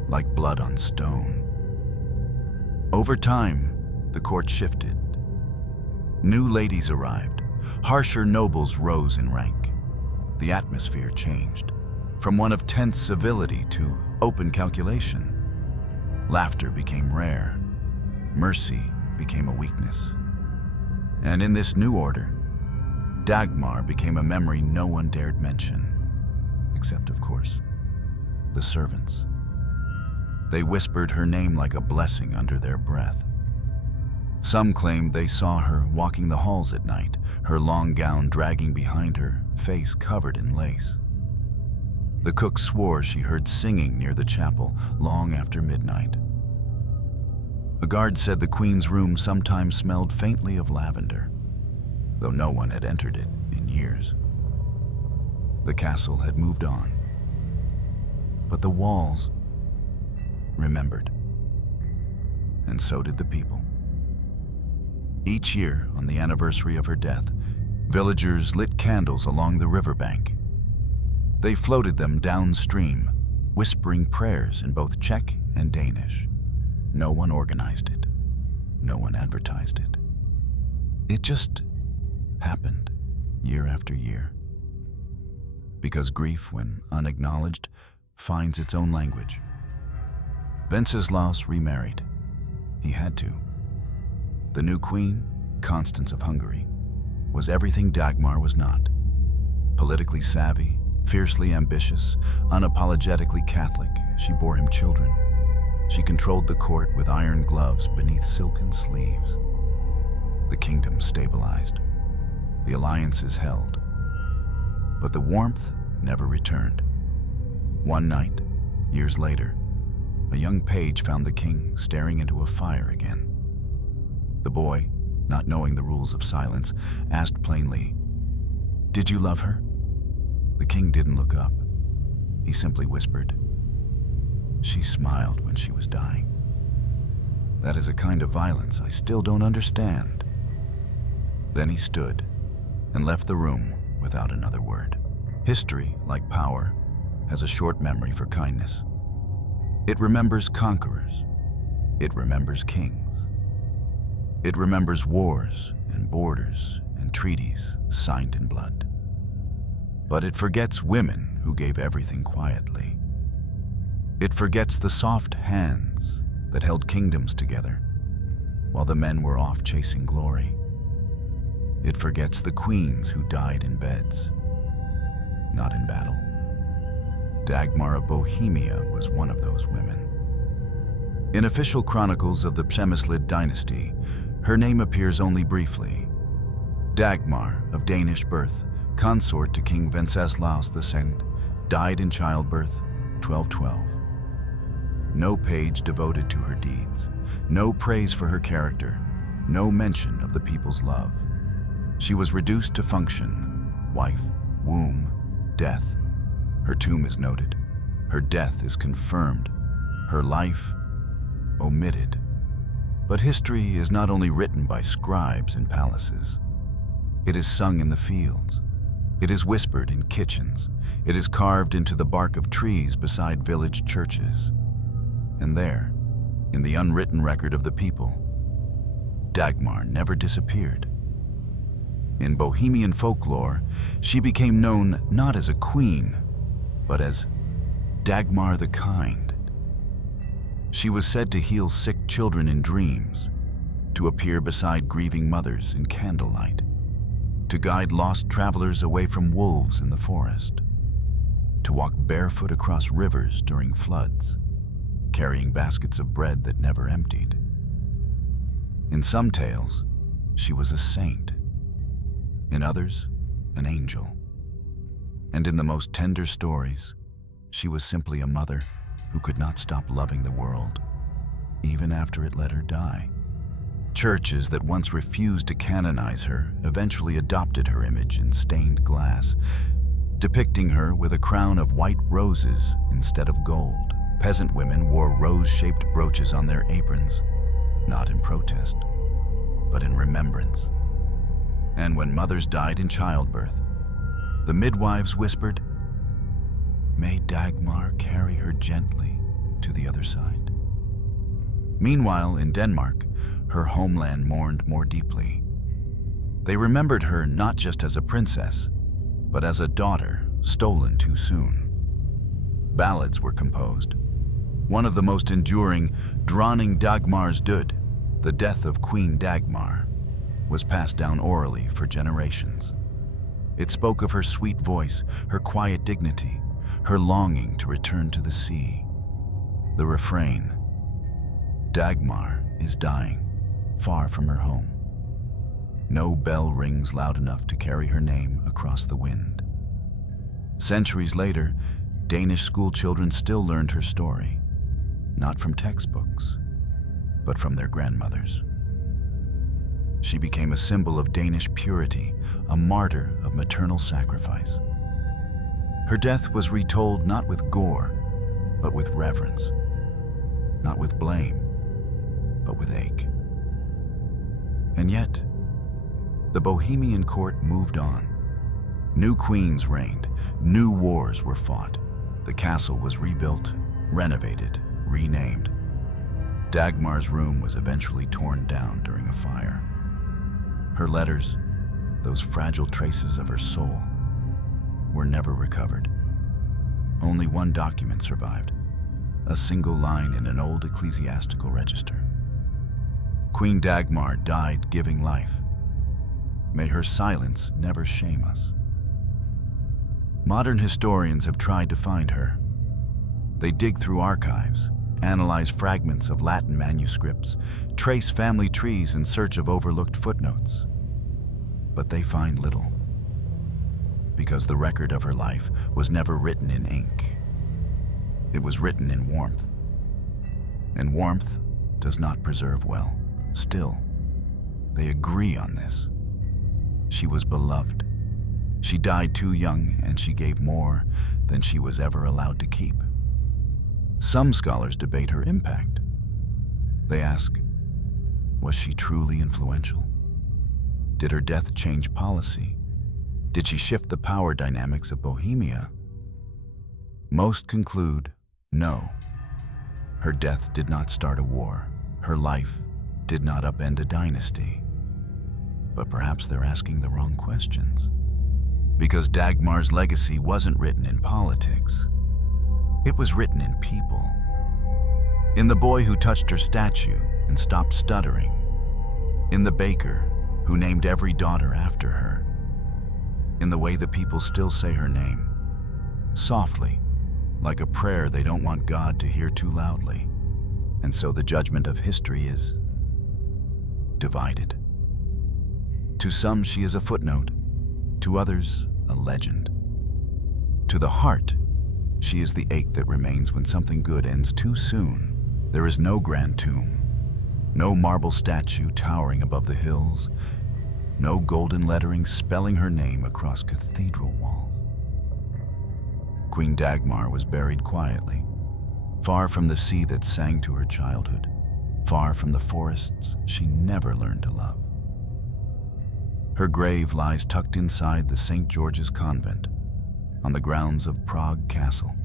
like blood on stone. Over time, the court shifted. New ladies arrived, harsher nobles rose in rank. The atmosphere changed, from one of tense civility to open calculation. Laughter became rare. Mercy became a weakness. And in this new order, Dagmar became a memory no one dared mention, except, of course, the servants. They whispered her name like a blessing under their breath. Some claimed they saw her walking the halls at night, her long gown dragging behind her, face covered in lace. The cook swore she heard singing near the chapel long after midnight. A guard said the queen's room sometimes smelled faintly of lavender, though no one had entered it in years. The castle had moved on, but the walls remembered, and so did the people. Each year, on the anniversary of her death, villagers lit candles along the riverbank. They floated them downstream, whispering prayers in both Czech and Danish. No one organized it. No one advertised it. It just happened year after year. Because grief, when unacknowledged, finds its own language. Wenceslaus remarried. He had to. The new queen, Constance of Hungary, was everything Dagmar was not. Politically savvy, fiercely ambitious, unapologetically Catholic, she bore him children. She controlled the court with iron gloves beneath silken sleeves. The kingdom stabilized. The alliances held. But the warmth never returned. One night, years later, a young page found the king staring into a fire again. The boy, not knowing the rules of silence, asked plainly, "Did you love her?" The king didn't look up. He simply whispered, "She smiled when she was dying." That is a kind of violence I still don't understand. Then he stood and left the room without another word. History, like power, has a short memory for kindness. It remembers conquerors. It remembers kings. It remembers wars and borders and treaties signed in blood. But it forgets women who gave everything quietly. It forgets the soft hands that held kingdoms together while the men were off chasing glory. It forgets the queens who died in beds, not in battle. Dagmar of Bohemia was one of those women. In official chronicles of the Přemyslid dynasty, her name appears only briefly. Dagmar, of Danish birth, consort to King Wenceslaus II, died in childbirth, 1212. No page devoted to her deeds, no praise for her character, no mention of the people's love. She was reduced to function, wife, womb, death. Her tomb is noted. Her death is confirmed. Her life omitted. But history is not only written by scribes in palaces. It is sung in the fields. It is whispered in kitchens. It is carved into the bark of trees beside village churches. And there, in the unwritten record of the people, Dagmar never disappeared. In Bohemian folklore, she became known not as a queen, but as Dagmar the Kind. She was said to heal sick children in dreams, to appear beside grieving mothers in candlelight, to guide lost travelers away from wolves in the forest, to walk barefoot across rivers during floods, carrying baskets of bread that never emptied. In some tales, she was a saint. In others, an angel. And in the most tender stories, she was simply a mother who could not stop loving the world, even after it let her die. Churches that once refused to canonize her eventually adopted her image in stained glass, depicting her with a crown of white roses instead of gold. Peasant women wore rose-shaped brooches on their aprons, not in protest, but in remembrance. And when mothers died in childbirth, the midwives whispered, "May Dagmar carry her gently to the other side." Meanwhile, in Denmark, her homeland mourned more deeply. They remembered her not just as a princess, but as a daughter stolen too soon. Ballads were composed. One of the most enduring, Dronning Dagmars Død, the death of Queen Dagmar, was passed down orally for generations. It spoke of her sweet voice, her quiet dignity, her longing to return to the sea. The refrain, "Dagmar is dying, far from her home." No bell rings loud enough to carry her name across the wind. Centuries later, Danish schoolchildren still learned her story, not from textbooks, but from their grandmothers. She became a symbol of Danish purity, a martyr of maternal sacrifice. Her death was retold not with gore, but with reverence, not with blame, but with ache. And yet, the Bohemian court moved on. New queens reigned, new wars were fought. The castle was rebuilt, renovated, renamed. Dagmar's room was eventually torn down during a fire. Her letters, those fragile traces of her soul, were never recovered. Only one document survived, a single line in an old ecclesiastical register. Queen Dagmar died giving life. May her silence never shame us. Modern historians have tried to find her. They dig through archives, analyze fragments of Latin manuscripts, trace family trees in search of overlooked footnotes. But they find little, because the record of her life was never written in ink. It was written in warmth. And warmth does not preserve well. Still, they agree on this. She was beloved. She died too young, and she gave more than she was ever allowed to keep. Some scholars debate her impact. They ask, was she truly influential? Did her death change policy? Did she shift the power dynamics of Bohemia? Most conclude, no. Her death did not start a war. Her life did not upend a dynasty. But perhaps they're asking the wrong questions. Because Dagmar's legacy wasn't written in politics. It was written in people. In the boy who touched her statue and stopped stuttering. In the baker who named every daughter after her. In the way the people still say her name, softly, like a prayer they don't want God to hear too loudly. And so the judgment of history is divided. To some, she is a footnote. To others, a legend. To the heart, she is the ache that remains when something good ends too soon. There is no grand tomb, no marble statue towering above the hills, no golden lettering spelling her name across cathedral walls. Queen Dagmar was buried quietly, far from the sea that sang to her childhood, far from the forests she never learned to love. Her grave lies tucked inside the St. George's Convent, on the grounds of Prague Castle,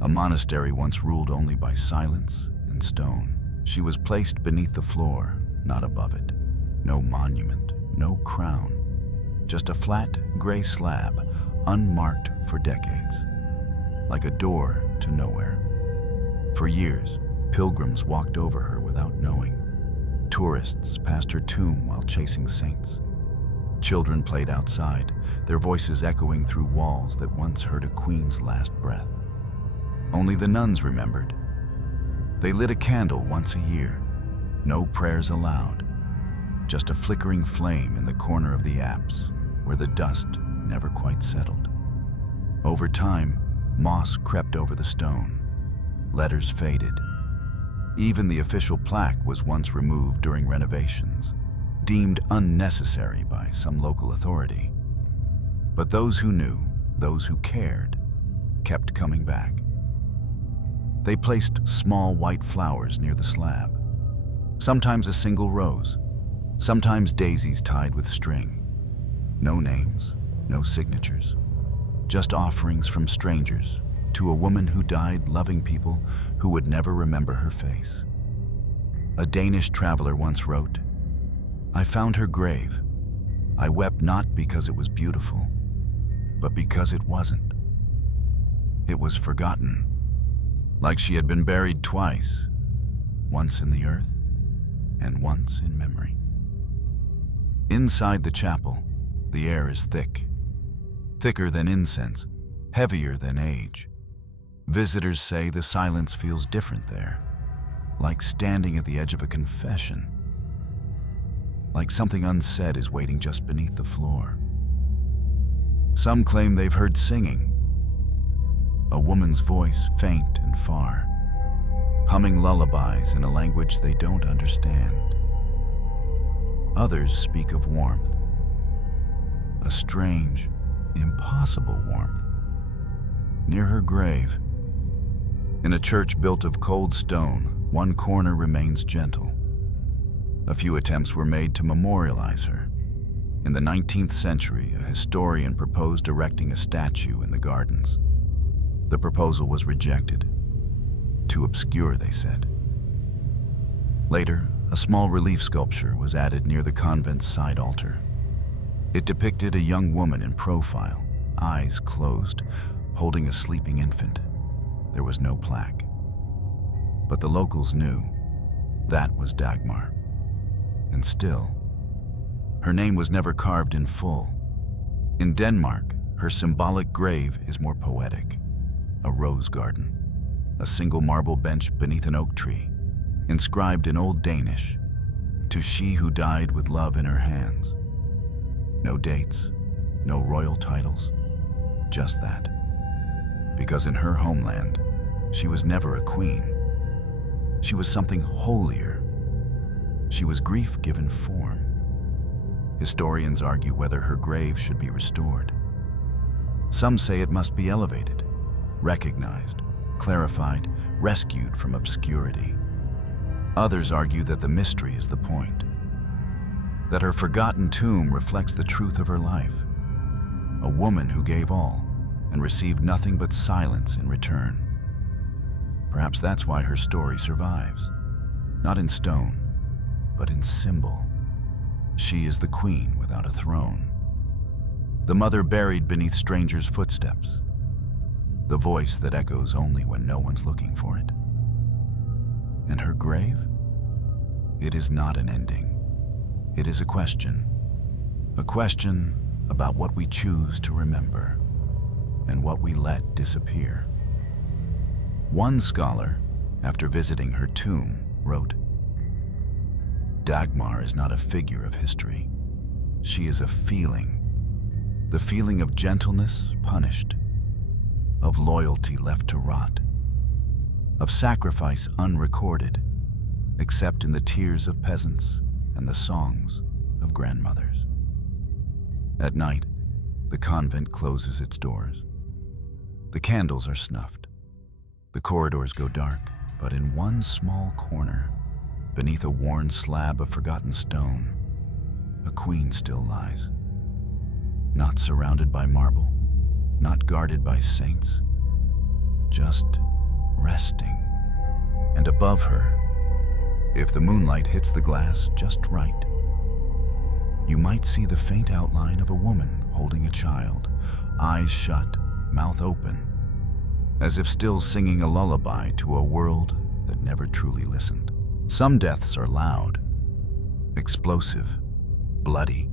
a monastery once ruled only by silence and stone. She was placed beneath the floor, not above it. No monument, no crown, just a flat gray slab, unmarked for decades, like a door to nowhere. For years, pilgrims walked over her without knowing. Tourists passed her tomb while chasing saints. Children played outside, their voices echoing through walls that once heard a queen's last breath. Only the nuns remembered. They lit a candle once a year, no prayers allowed, just a flickering flame in the corner of the apse where the dust never quite settled. Over time, moss crept over the stone, letters faded. Even the official plaque was once removed during renovations, deemed unnecessary by some local authority. But those who knew, those who cared, kept coming back. They placed small white flowers near the slab, sometimes a single rose, sometimes daisies tied with string. No names, no signatures, just offerings from strangers to a woman who died loving people who would never remember her face. A Danish traveler once wrote, "I found her grave. I wept not because it was beautiful, but because it wasn't. It was forgotten, like she had been buried twice, once in the earth and once in memory." Inside the chapel, the air is thick, thicker than incense, heavier than age. Visitors say the silence feels different there, like standing at the edge of a confession, like something unsaid is waiting just beneath the floor. Some claim they've heard singing, a woman's voice faint and far, humming lullabies in a language they don't understand. Others speak of warmth, a strange, impossible warmth. Near her grave, in a church built of cold stone, one corner remains gentle. A few attempts were made to memorialize her. In the 19th century, a historian proposed erecting a statue in the gardens. The proposal was rejected. Too obscure, they said. Later, a small relief sculpture was added near the convent's side altar. It depicted a young woman in profile, eyes closed, holding a sleeping infant. There was no plaque. But the locals knew that was Dagmar. And still, her name was never carved in full. In Denmark, her symbolic grave is more poetic. A rose garden, a single marble bench beneath an oak tree, inscribed in Old Danish, "To she who died with love in her hands." No dates, no royal titles, just that. Because in her homeland, she was never a queen. She was something holier. She was grief given form. Historians argue whether her grave should be restored. Some say it must be elevated, recognized, clarified, rescued from obscurity. Others argue that the mystery is the point, that her forgotten tomb reflects the truth of her life, a woman who gave all and received nothing but silence in return. Perhaps that's why her story survives, not in stone, but in symbol. She is the queen without a throne, the mother buried beneath strangers' footsteps, the voice that echoes only when no one's looking for it. And her grave? It is not an ending. It is a question about what we choose to remember and what we let disappear. One scholar, after visiting her tomb, wrote, "Dagmar is not a figure of history. She is a feeling, the feeling of gentleness punished, of loyalty left to rot, of sacrifice unrecorded, except in the tears of peasants and the songs of grandmothers." At night, the convent closes its doors. The candles are snuffed. The corridors go dark, but in one small corner, beneath a worn slab of forgotten stone, a queen still lies. Not surrounded by marble, not guarded by saints, just resting. And above her, if the moonlight hits the glass just right, you might see the faint outline of a woman holding a child, eyes shut, mouth open, as if still singing a lullaby to a world that never truly listened. Some deaths are loud, explosive, bloody,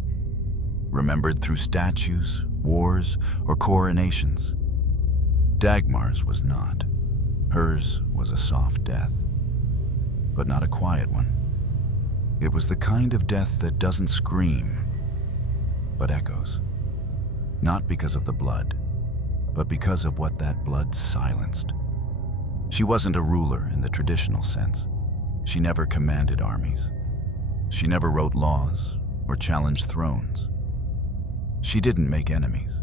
remembered through statues, wars, or coronations. Dagmar's was not. Hers was a soft death, but not a quiet one. It was the kind of death that doesn't scream, but echoes. Not because of the blood, but because of what that blood silenced. She wasn't a ruler in the traditional sense. She never commanded armies. She never wrote laws or challenged thrones. She didn't make enemies.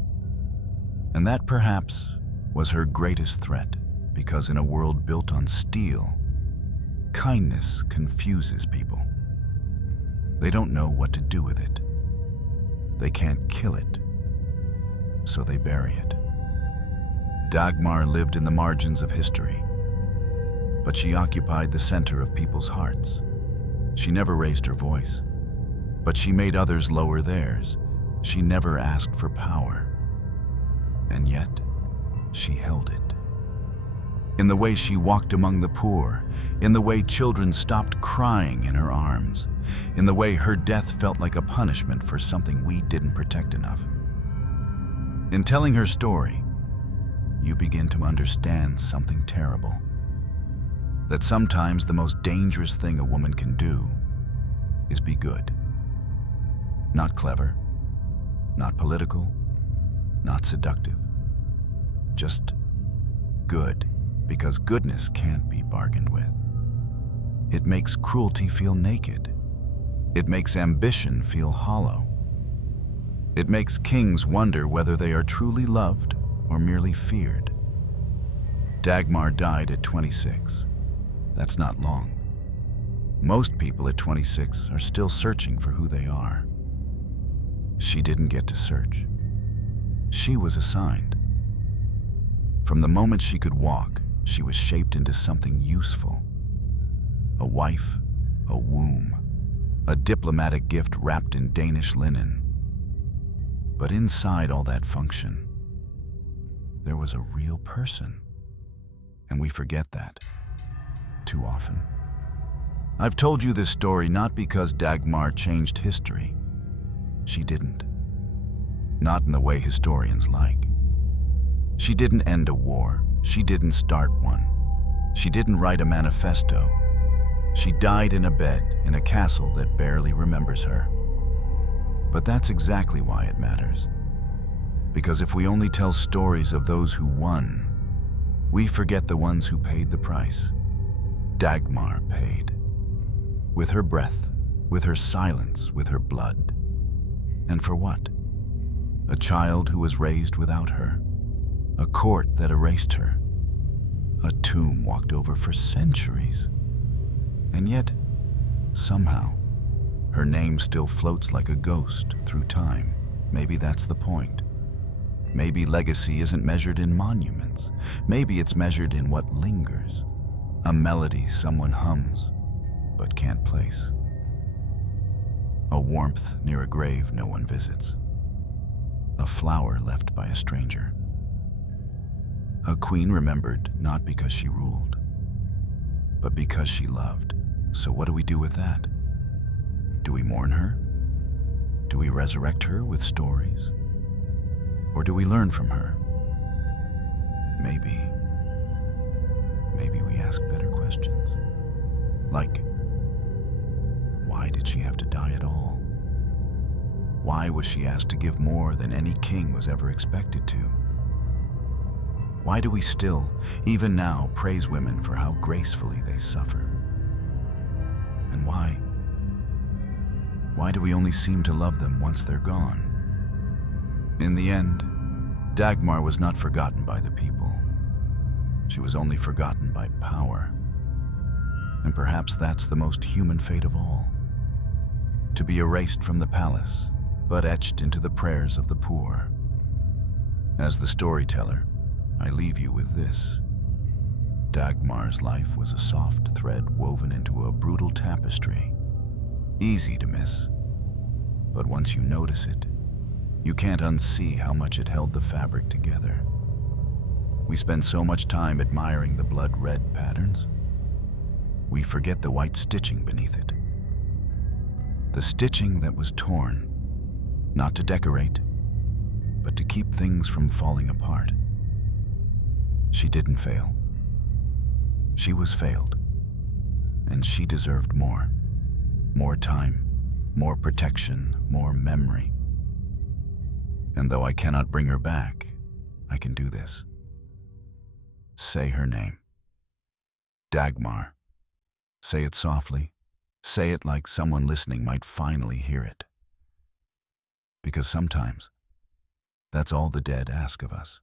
And that perhaps was her greatest threat, because in a world built on steel, kindness confuses people. They don't know what to do with it. They can't kill it, so they bury it. Dagmar lived in the margins of history, but she occupied the center of people's hearts. She never raised her voice, but she made others lower theirs. She never asked for power, and yet she held it. In the way she walked among the poor, in the way children stopped crying in her arms, in the way her death felt like a punishment for something we didn't protect enough. In telling her story, you begin to understand something terrible. That sometimes the most dangerous thing a woman can do is be good. Not clever, not political, not seductive. Just good, because goodness can't be bargained with. It makes cruelty feel naked. It makes ambition feel hollow. It makes kings wonder whether they are truly loved or merely feared. Dagmar died at 26. That's not long. Most people at 26 are still searching for who they are. She didn't get to search. She was assigned. From the moment she could walk, she was shaped into something useful. A wife, a womb, a diplomatic gift wrapped in Danish linen. But inside all that function, there was a real person. And we forget that too often. I've told you this story not because Dagmar changed history. She didn't. Not in the way historians like. She didn't end a war. She didn't start one. She didn't write a manifesto. She died in a bed in a castle that barely remembers her. But that's exactly why it matters. Because if we only tell stories of those who won, we forget the ones who paid the price. Dagmar paid. With her breath, with her silence, with her blood. And for what? A child who was raised without her. A court that erased her. A tomb walked over for centuries. And yet, somehow, her name still floats like a ghost through time. Maybe that's the point. Maybe legacy isn't measured in monuments. Maybe it's measured in what lingers. A melody someone hums, but can't place. A warmth near a grave no one visits. A flower left by a stranger. A queen remembered not because she ruled, but because she loved. So what do we do with that? Do we mourn her? Do we resurrect her with stories? Or do we learn from her? Maybe we ask better questions. Like, why did she have to die at all? Why was she asked to give more than any king was ever expected to? Why do we still, even now, praise women for how gracefully they suffer? And why? Why do we only seem to love them once they're gone? In the end, Dagmar was not forgotten by the people. She was only forgotten by power. And perhaps that's the most human fate of all. To be erased from the palace, but etched into the prayers of the poor. As the storyteller, I leave you with this. Dagmar's life was a soft thread woven into a brutal tapestry. Easy to miss. But once you notice it, you can't unsee how much it held the fabric together. We spend so much time admiring the blood-red patterns, we forget the white stitching beneath it. The stitching that was torn, not to decorate, but to keep things from falling apart. She didn't fail. She was failed, and she deserved more. More time, more protection, more memory. And though I cannot bring her back, I can do this. Say her name. Dagmar. Say it softly. Say it like someone listening might finally hear it. Because sometimes, that's all the dead ask of us.